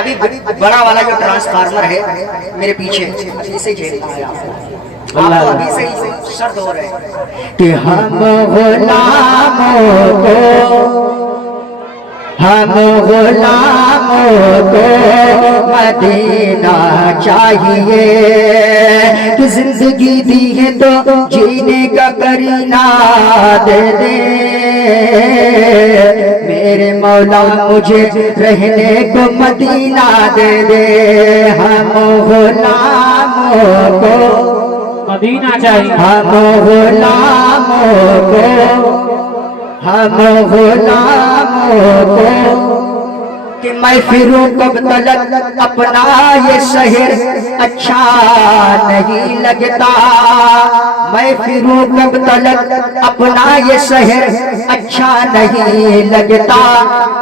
अभी बड़ा वाला जो ट्रांसफार्मर है मेरे पीछे इसे झेलना है आपको अभी से ही सर्द हो रहे हैं कि हम गुलामों को मदीना चाहिए कि जिंदगी दी है तो जीने का करीना दे दे मेरे मौला मुझे रहने को मदीना दे दे। हम गुलामों को मदीना चाहिए, हम गुलामों को कि मैं फिरूं कब तलक अपना ये शहर अच्छा नहीं लगता, मैं फिरूं कब तलक अपना ये शहर अच्छा नहीं लगता,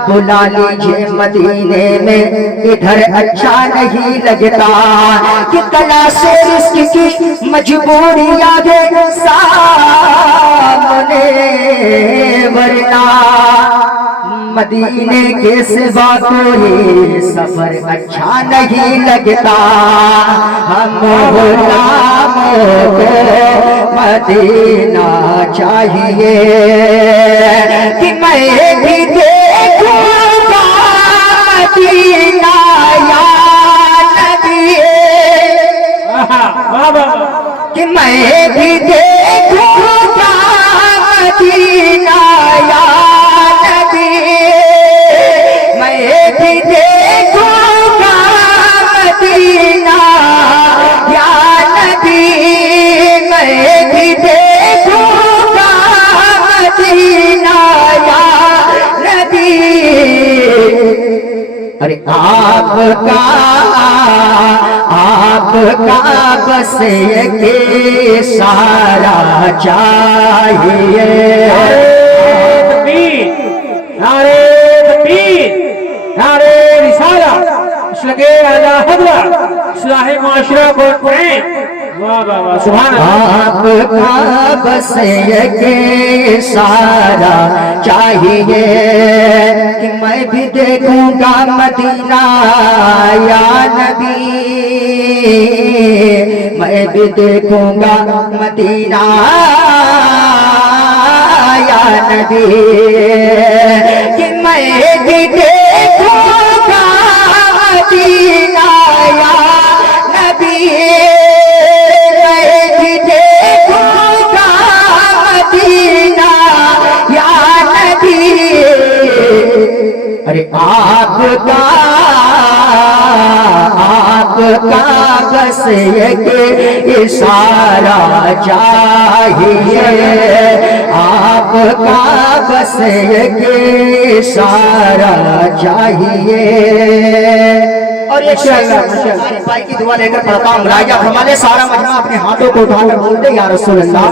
बुला लीजिए मदीने में इधर अच्छा नहीं लगता कि कला से रिस्क की मजबूरी आगे सामने वरना मदीने के सिवा कोई सफर अच्छा नहीं लगता। हम गुलामों को मदीना चाहिए कि मैं भी देखूंगा मदीना या नबी कि मैं भी देखूंगा मदीना या अरे आपका बस ये सारा चाहिए। नारे तकबीर, नारे रिसाला, लगे आला हज़रत इस्लाह माशरा कॉन्फ्रेंस। वाह वाह वाह, सुभान अल्लाह। आपका बस ये सारा चाहिए कि मैं भी देखूंगा मदीना या नबी, मैं भी देखूंगा मदीना या नबी कि मैं भी देखूंगा मदीना या नबी, मैं भी देखूंगा मदीना या नबी। अरे आपका बस ये इशारा चाहिए, आपका बस ये इशारा चाहिए। और एक भाई की दुआ लेकर पढ़ता हूँ। राजा हमारे सारा मजमा अपने हाथों को उठाकर बोलते या रसूल अल्लाह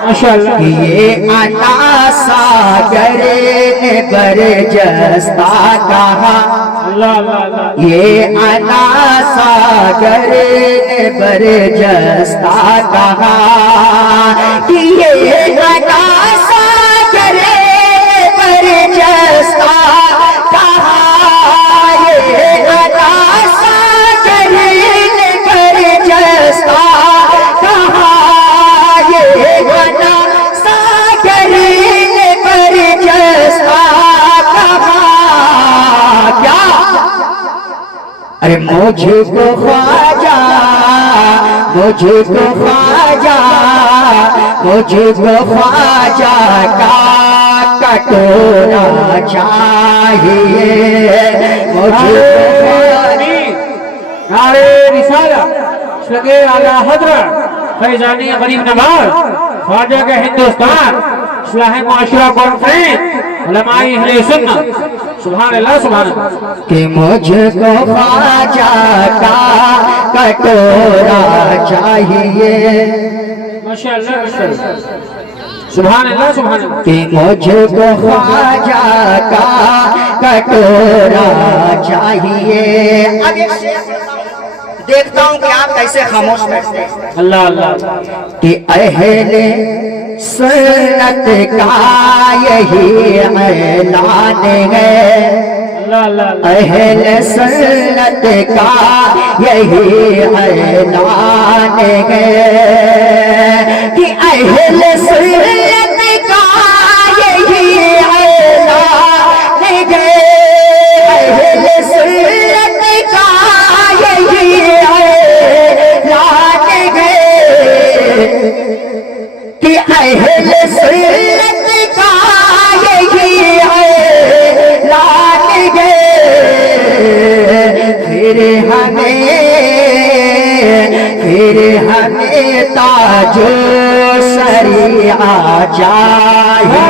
माशाअल्लाह। ये अना सागर ने बरजस्ता कहा, अल्लाह अल्लाह अल्लाह। ये अना सागर ने बरजस्ता कहा कि ये अना सागर बरजस्ता कहा, ये अना सागर बरजस्ता कहा, ये अना सागर बरजस्ता कहा। क्या अरे मुझको ख्वाजा का कटोरा चाहिए, नारे रिसाला, लगे आला हज़रत फैजानी गरीब नवाज ख्वाजा के हिंदुस्तान इस्लाह माशरा कॉन्फ्रेंस उलमाए अहले सुन्नत। सुभान अल्लाह सुभान अल्लाह। कि मुझको ख्वाजा का कटोरा चाहिए, माशाअल्लाह माशाअल्लाह, सुभान अल्लाह सुभान अल्लाह। कि मुझको ख्वाजा का कटोरा चाहिए। देखता हूँ कि आप कैसे खामोश बैठते हैं। अल्लाह अल्लाह। कि अहले सुन्नत का यही ऐलान है, अहले सुन्नत का यही ऐलान है कि अहले सुन्नत का यही ऐलान है, अहले सुन्नत का यही ऐलान है कि अहले सुन्नत का यही ऐलान है। फिर हमें ताजो शरीआ चाहिए,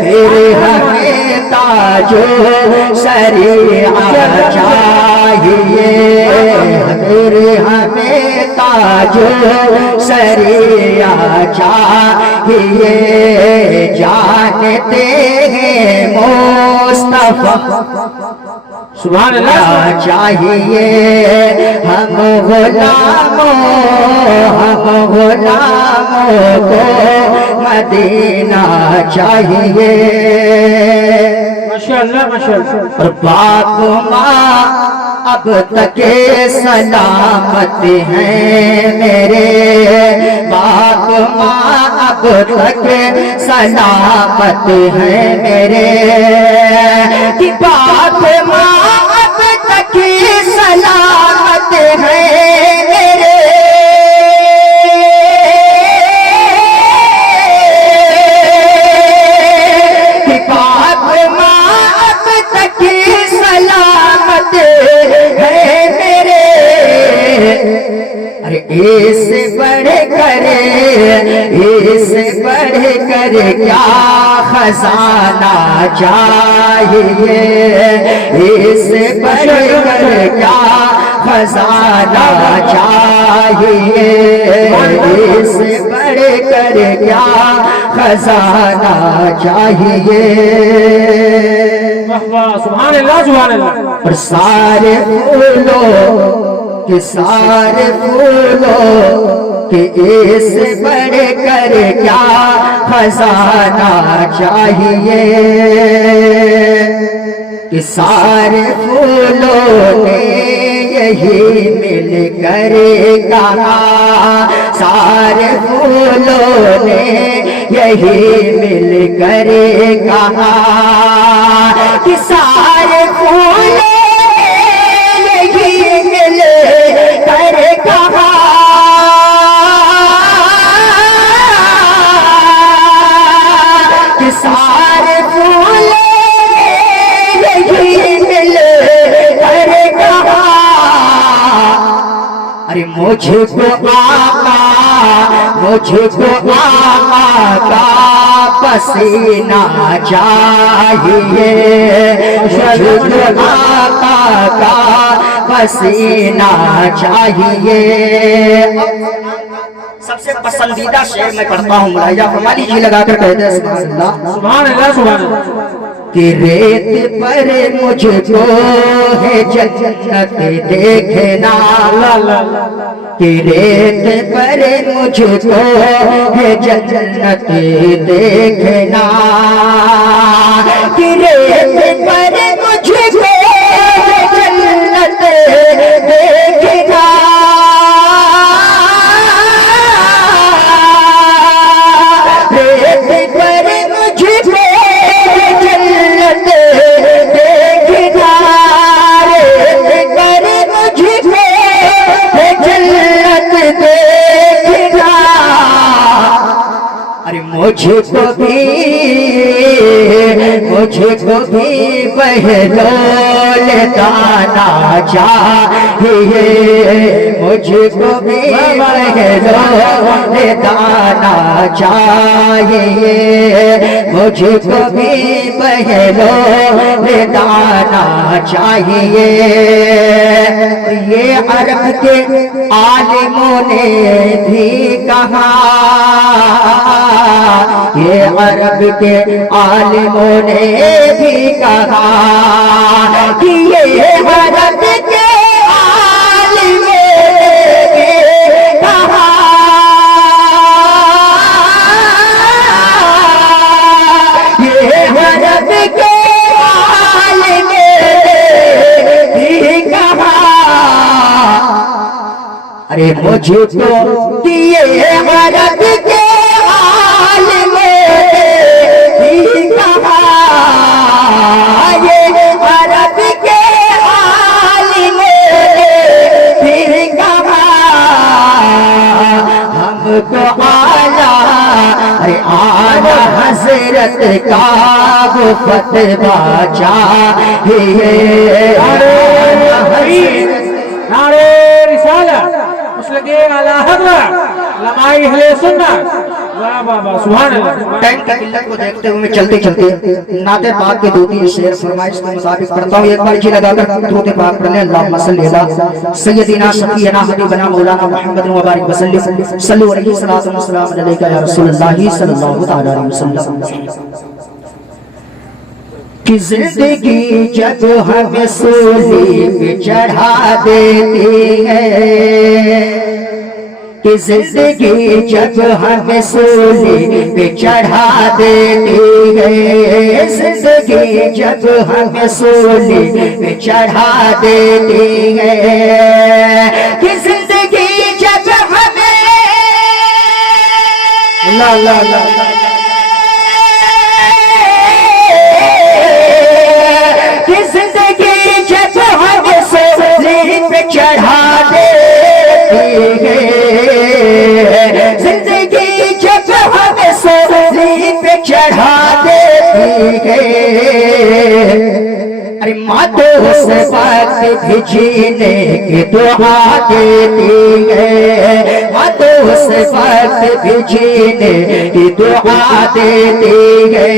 फिर हमें ताजो शरीआ चाहिए, फिर हमें ताजो शरीआ चाहिए। जानते हैं मुस्तफा सुभान अल्लाह चाहिए, हम गुलामों को मदीना चाहिए। माशाअल्लाह माशाअल्लाह। और पाक माँ अब तक सलामत हैं मेरे, बाप माँ अब तक सलामत हैं मेरे, कि बाप माँ अब तक सलामत हैं मेरे, कि बाप माँ अब तक सलामत है मेरे। अरे इससे बढ़ कर क्या खजाना चाहिए, इससे बढ़ कर क्या खजाना चाहिए, इससे बढ़ कर क्या खजाना चाहिए। सुभान अल्लाह सुभान अल्लाह। और सारे फूलों के इससे बढ़ कर क्या खजाना चाहिए, कि सारे फूलों ने यही मिल कर कहा, सारे फूलों ने यही मिल कर कहा, कि सारे फूलों ने यही मिल कर कहा, कि सारे फूलों ने यही मिल कर कहा। अरे मुझको आका का पसीना चाहिए, मुझको आका का पसीना चाहिए। सबसे पसंदीदा शेर मैं पढ़ता हूँ, मुलाहिजा फरमा लीजिए लगाकर कहते हैं सुभान अल्लाह सुभान अल्लाह। कि रेत पर मुझको है जन्नत देखना, कि रेत पर मुझको है जन्नत देखना, कि रेत पर मुझको है जन्नत देखना, रेत पर मुझको जन्नत देखना, रेत पर मुझको जन्नत देखना। अरे मुझको भी बहलोल दाना चाहिए, मुझको भी बहलोल दाना चाहिए, मुझको भी बहलोल दाना चाहिए। ये अरब के आलिमों ने भी कहा, ये अरब के आलिमों ने भी कहा, कि ये अरब के आलिमों ने भी कहा, अरे मुझे तो दिए अरब के हाल में भी कहा, ये अरब के हाल में फिर कहा, हमको आला अरे आला हजरत का वो फतवा चाहिए। नारे रिसालत मुस्लिम आला हज़रत उलमाए अहले सुन्नत। वाह वाह वाह सुभान अल्लाह। टाइम की किल्लत को देखते हुए मैं चलते चलते नाते पाक के 2-3 शेर फरमाइश के मुताबिक पढ़ता हूँ। एक बार जी लगाकर दुरूद पाक पढ़ लें। अल्लाहुम्मा सल्ली अला सय्यदिना शफीना हबीबना मौलाना मुहम्मद व बारिक वसल्लिम सल्लल्लाहु अलैहि वसल्लम अलैका या रसूलल्लाह सल्लल्लाहु तआला अलैहि वसल्लम। कि जिंदगी जब हमें सूली पे चढ़ा देती है, कि जिंदगी जब हमें सूली पे चढ़ा देती है, जिंदगी जब हमें सूली पे चढ़ा देती है, कि जिंदगी जब हमें ला ला ला चढ़ा देती है, जिंदगी जब हमें सूली पे चढ़ा देती है, अरे मातो से वक्त भी जीने की दुआ देती है, मातो से वक्त भी जीने की दुआ देती है,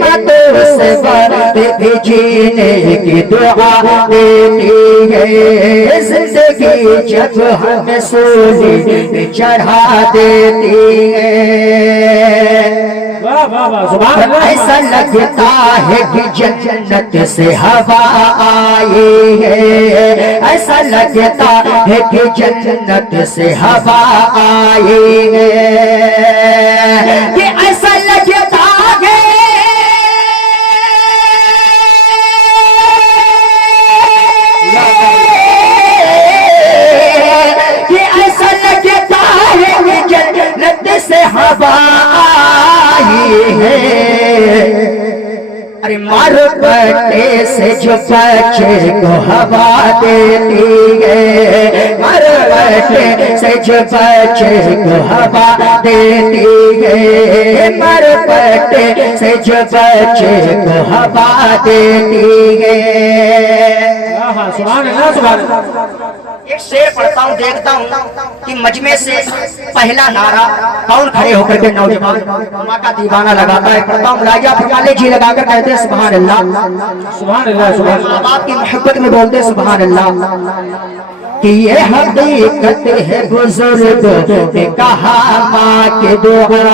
मातो से वक्त भी जीने की दुआ देती है, जिंदगी जब हमें सूली पे चढ़ा देती है। ऐसा लगता है कि जन्नत से हवा आई है, ऐसा लगता है कि जन्नत से हवा आई है, कि ऐसा लगता है कि ऐसा लगता है कि जन्नत से हवा है। अरे मारो पट्टे से जो बच्चे को हवा देती है, मारो पट्टे से जो बच्चे को हवा देती है, मारो पट्टे से जो बच्चे को हवा देती है। सुभान अल्लाह सुभान अल्लाह। एक शेर पढ़ता हूँ, देखता हूँ कि मजमे से पहला नारा कौन खड़े होकर के नौजवान माँ का दीवाना लगाता है। पढ़ता हूँ, राजा फरमाले जी लगाकर कहते हैं सुभान अल्लाह, सुभान अल्लाह सुभान अल्लाह। माँ बाप की मोहब्बत में बोलते सुभान अल्लाह। कि ये हकीकत है बुजुर्गों ने कहा माँ के दुआ,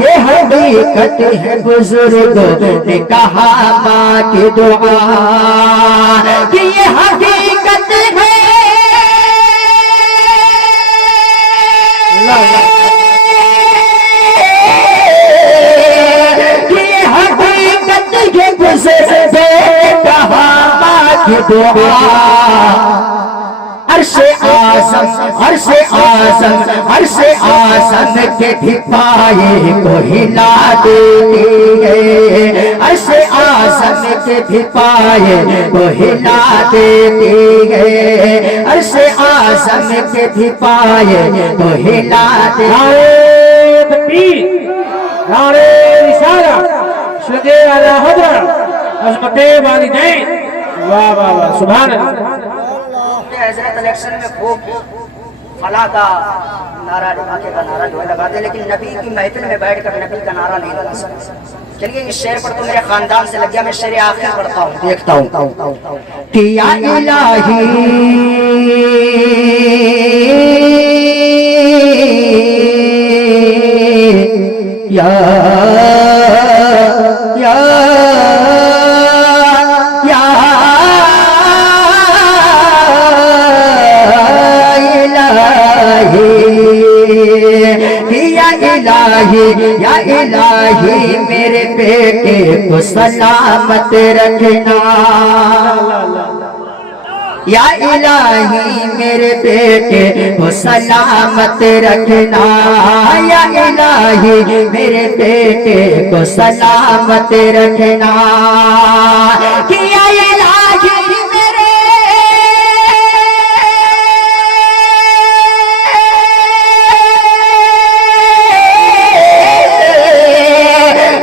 ये हकीकत है बुजुर्गों ने कहा माँ के दुआ, कि ये हकीकत है कि हकीकत ये बुजुर्गों ने कहा माँ की दुआ। अर्शे आज़म अर्शे आज़म अर्शे आज़म के भी पाए को हिला देती है, अर्शे आज़म के भी पाए को हिला देती है, अर्शे आज़म के भी पाए को हिला देती है। नारे रिसालत मुस्लिम आला हज़रत अज़मते वालिदैन। वाह वाह वाह सुभान अल्लाह। हज़रत इलेक्शन में खूब फला का नारा ढमाके का नारा जो है लगा दे, लेकिन नबी की महफिल में बैठकर नबी का नारा नहीं लगा सकता। चलिए इस शेर पर तो मेरे खानदान से लग गया, मैं शेर आखिर पढ़ता हूँ, देखता हूँ कि या इलाही या या इलाही मेरे बेटे को सलामत रखना। या इलाही मेरे बेटे को सलामत रखना, या इलाही मेरे बेटे को सलामत रखना, कि या इलाही मेरे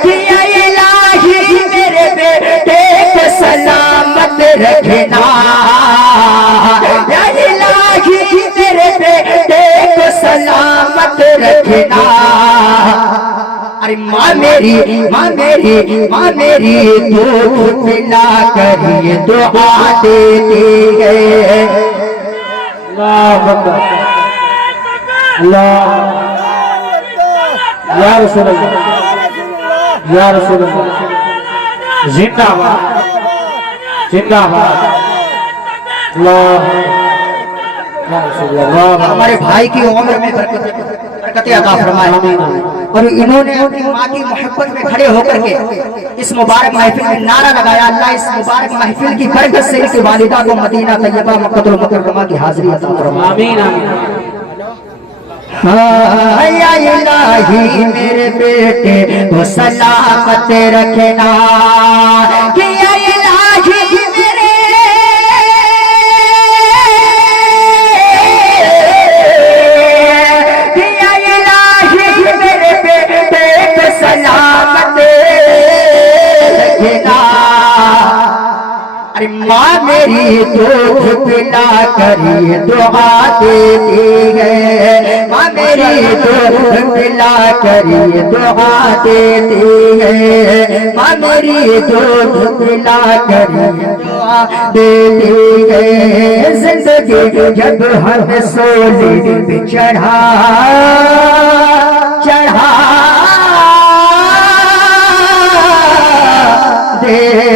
कि या इलाही मेरे बेटे को सलामत रखना, या इलाही मेरे बेटे को सलामत रखना। अरे माँ मेरी दूध पिला कर ये दुआ देती है। अल्लाह अकबर, अल्लाह, या रसूल अल्लाह, या रसूल अल्लाह, जिंदाबाद जिंदाबाद, अल्लाह, या रसूल अल्लाह। हमारे भाई की उम्र में बरकतें अता फरमाए, और इन्होंने अपनी माँ की मोहब्बत में खड़े होकर के इस मुबारक महफिल में नारा लगाया, अल्लाह इस मुबारक महफिल की बरकत से इनकी वालिदा को मदीना तैयबा मक्का मुकर्रमा की हाजिरी अता फरमाए। आमीन आमीन। हाँ, या इलाही मेरे बेटे को सलामत रखना, कि या इलाही मेरे कि या इलाही मेरे बेटे को सलामत रखना। अरे माँ मेरी दूध पिला कर ये दुआ देती है, माँ मेरी दूध पिला कर ये दुआ देती है, माँ मेरी दूध पिला कर ये दुआ देती है। जिंदगी जब हम सोली पे चढ़ा दे